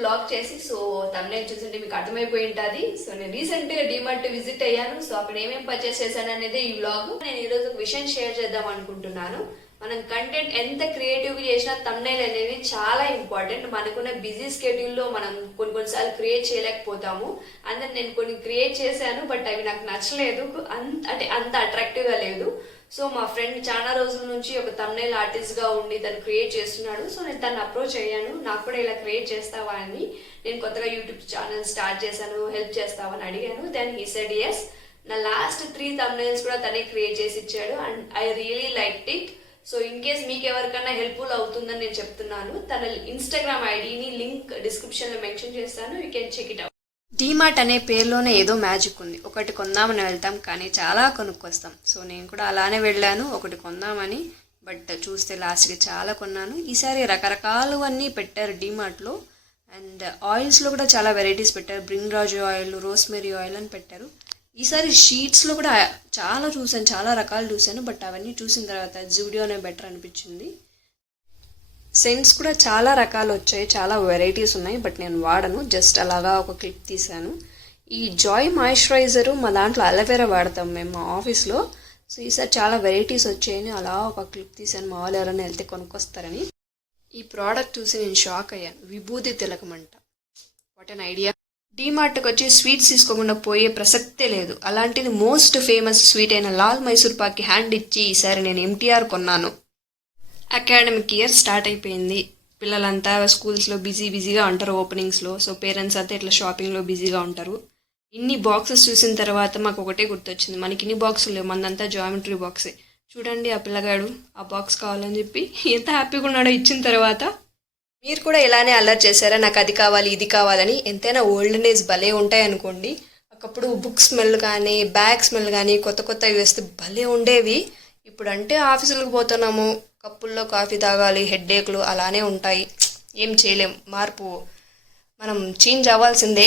బ్లాగ్ చేసి. So thumbnail చూస్తుంటే మీకు అర్థమైపోయి ఉంటుంది. సో నేను రీసెంట్ గా డిమార్ట్ విజిట్ అయ్యాను. సో అక్కడ ఏమేమి పర్చేస్ చేశాను అనేది ఈ బ్లాగ్. నేను ఈరోజు ఒక విషయం షేర్ చేద్దాం అనుకుంటున్నాను. మనం కంటెంట్ ఎంత క్రియేటివ్ గా చేసినా తమ్నైల్ అనేది చాలా ఇంపార్టెంట్. మనకున్న బిజీ స్కెడ్యూల్లో మనం కొన్నిసార్లు క్రియేట్ చేయలేకపోతాము. అందులో నేను కొన్ని క్రియేట్ చేశాను, బట్ అవి నాకు నచ్చలేదు, అంత అట్రాక్టివ్ గా లేదు. సో మా ఫ్రెండ్ చాలా రోజుల నుంచి ఒక తమ్నైల్ ఆర్టిస్ట్ గా ఉండి తను క్రియేట్ చేస్తున్నాడు. సో నేను తను అప్రోచ్ అయ్యాను, నాకు కూడా ఇలా క్రియేట్ చేస్తావా అని. నేను కొత్తగా యూట్యూబ్ ఛానల్ స్టార్ట్ చేశాను, హెల్ప్ చేస్తావా అని అడిగాను. Then he said yes. నా లాస్ట్ 3 తమ్నైల్స్ కూడా తనే క్రియేట్ చేసి ఇచ్చాడు and I really like it. So in case మీకు ఎవరికైనా హెల్ప్ఫుల్ అవుతుందని నేను చెప్తున్నాను. తన ఇన్స్టాగ్రామ్ ఐడిని లింక్ డిస్క్రిప్షన్ లో మెన్షన్ చేస్తాను, you can check it out. DMart అనే పేరులోనే ఏదో మ్యాజిక్ ఉంది. ఒకటి కొందామని వెళ్తాం కానీ చాలా కొనుక్కొస్తాం. సో నేను కూడా అలానే వెళ్ళాను ఒకటి కొందామని, బట్ చూస్తే లాస్ట్కి చాలా కొన్నాను. ఈసారి రకరకాలవన్నీ పెట్టారు డీమార్ట్లో. అండ్ ఆయిల్స్లో కూడా చాలా వెరైటీస్ పెట్టారు. బ్రింగ్రాజు ఆయిల్, రోస్మెరీ ఆయిల్ అని పెట్టారు. ఈసారి షీట్స్లో కూడా చాలా చూసాను, చాలా రకాలు చూశాను, బట్ అవన్నీ చూసిన తర్వాత జూడియోనే బెటర్ అనిపించింది. సెంట్స్ కూడా చాలా రకాలు వచ్చాయి, చాలా వెరైటీస్ ఉన్నాయి, బట్ నేను వాడను, జస్ట్ అలాగా ఒక క్లిప్ తీశాను. ఈ జాయ్ మాయిశ్చరైజరు మా దాంట్లో అలోవెరా వాడతాం మేము మా ఆఫీస్లో. సో ఈసారి చాలా వెరైటీస్ వచ్చాయని అలా ఒక క్లిప్ తీశాను, మా వాళ్ళు ఎవరైనా వెళ్తే కొనుక్కొస్తారని. ఈ ప్రోడక్ట్ చూసి నేను షాక్ అయ్యాను. విభూతి తిలకమంట, వాట్ అన్ ఐడియా. డీమార్ట్కి వచ్చి స్వీట్స్ తీసుకోకుండా పోయే ప్రసక్తే లేదు. అలాంటిది మోస్ట్ ఫేమస్ స్వీట్ అయిన లాల్ మైసూర్ పాక్కి హ్యాండ్ ఇచ్చి ఈసారి నేను ఎంటీఆర్ కొన్నాను. అకాడమిక్ ఇయర్ స్టార్ట్ అయిపోయింది. పిల్లలంతా స్కూల్స్లో బిజీగా ఉంటారు ఓపెనింగ్స్లో. సో పేరెంట్స్ అంతా ఇట్లా షాపింగ్లో బిజీగా ఉంటారు. ఇన్ని బాక్సెస్ చూసిన తర్వాత మాకు ఒకటే గుర్తొచ్చింది, మనకి ఇన్ని బాక్సులు లేవు, మనదంతా జామెట్రీ బాక్సే. చూడండి ఆ పిల్లగాడు ఆ బాక్స్ కావాలని చెప్పి ఎంత హ్యాపీగా ఉన్నాడో ఇచ్చిన తర్వాత. మీరు కూడా ఇలానే అల్లరి చేశారా, నాకు అది కావాలి ఇది కావాలని. ఎంతైనా ఓల్డెన్ డేస్ భలే ఉంటాయి అనుకోండి. ఒకప్పుడు బుక్ స్మెల్ కానీ బ్యాగ్ స్మెల్ కానీ కొత్తవి వేస్తే భలే ఉండేవి. ఇప్పుడు అంటే ఆఫీసులకు పోతున్నాము, కప్పుల్లో కాఫీ తాగాలి, హెడ్ఏక్లు అలానే ఉంటాయి. ఏం చేయలేం, మార్పు మనం చేంజ్ అవ్వాల్సిందే.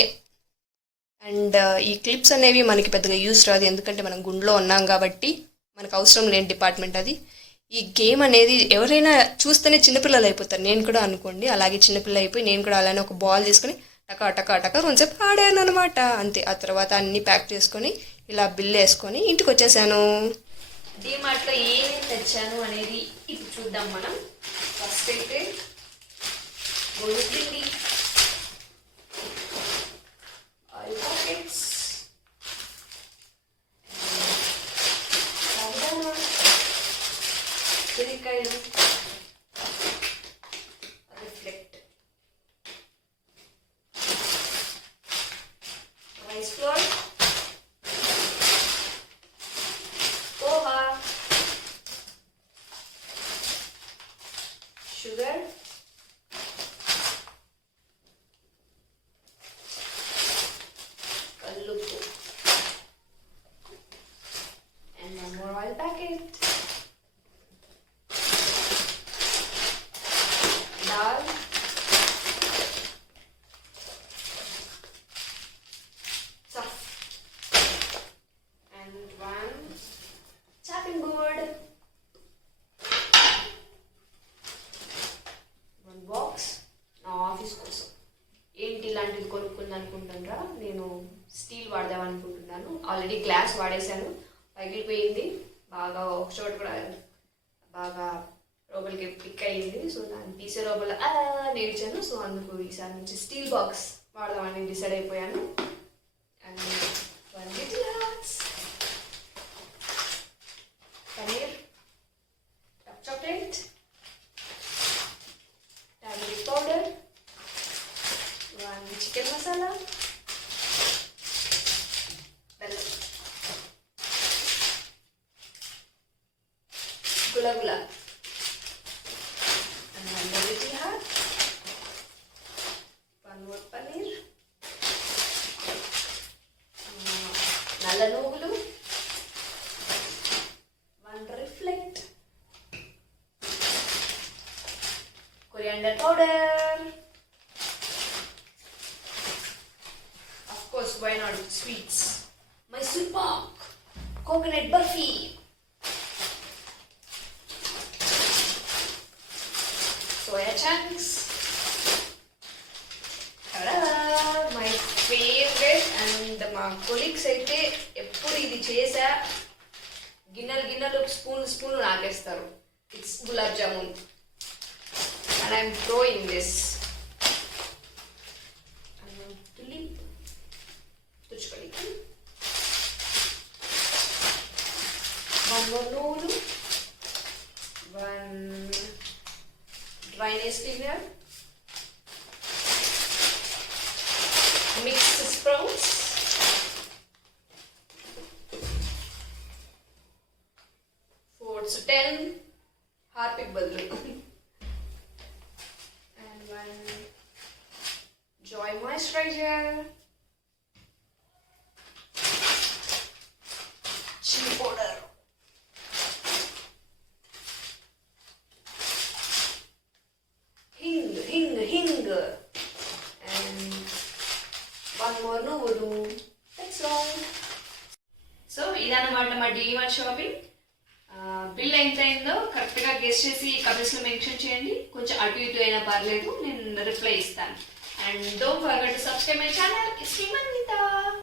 అండ్ ఈ క్లిప్స్ అనేవి మనకి పెద్దగా యూస్ రాదు, ఎందుకంటే మనం గుండెలో ఉన్నాం కాబట్టి మనకు అవసరం లేని డిపార్ట్మెంట్ అది. ఈ గేమ్ అనేది ఎవరైనా చూస్తేనే చిన్నపిల్లలు అయిపోతారు. నేను కూడా అనుకోండి అలాగే చిన్నపిల్ల అయిపోయి నేను కూడా అలానే ఒక బాల్ తీసుకొని టకా కొంచెంసేపు ఆడాను అనమాట, అంతే. ఆ తర్వాత అన్నీ ప్యాక్ చేసుకొని ఇలా బిల్ వేసుకొని ఇంటికి వచ్చేసాను. డీమార్ట్లో ఏమేమి తెచ్చాను అనేది ఇప్పుడు చూద్దాం మనం. ఫస్ట్ అయితే గోధుమపిండి, ఆయిల్ ప్యాకెట్స్, ఉల్లికాయలు, reflect, rice flour, poha, sugar, కల్లుప్పు, and one more oil packet, dal, stuff, and one chopping board, one box నా ఆఫీస్ కోసం. ఏంటి ఇలాంటివి కొనుక్కుంది అనుకుంటున్నారా, నేను స్టీల్ వాడదాం అనుకుంటున్నాను. ఆల్రెడీ గ్లాస్ వాడేశాను, పగిలిపోయింది బాగా, ఒక చోట కూడా బాగా లోపలికి పిక్ అయ్యింది. సో దాన్ని తీసే లోపల నేర్చాను. సో అందుకు ఈసారి నుంచి స్టీల్ బాక్స్ వాడదామని డిసైడ్ అయిపోయాను. And one little hearts, paneer, dark chocolate, turmeric powder, one chicken masala, బెల్లం, గులాగులా, పన్నీర్, నల్ల నూగులు, one reflect, coriander powder, of course why not sweets, Mysore pak, coconut barfi, soya chunks, మా కొలీగ్స్ అయితే ఎప్పుడు ఇది చేసా గిన్నెలు స్పూన్ నాకేస్తారు. It's gulab jamun and I'm throwing this. తుడుచుకొని one more noodle, one dryness cleaner, mix the sprouts, four to 10 harpic badlu, and one Joy moisturizer, chili powder, hing, and one more noodle. That's all. So ఇదన్నమాట మా DMart shopping. Bill ఎంత అయిందో కరెక్ట్గా గెస్ చేసి కమెంట్స్లో మెన్షన్ చేయండి. కొంచెం అటు ఇటు అయినా పర్లేదు, నేను రిప్లై ఇస్తాను. And don't forget to subscribe my channel. It's me Manvitha.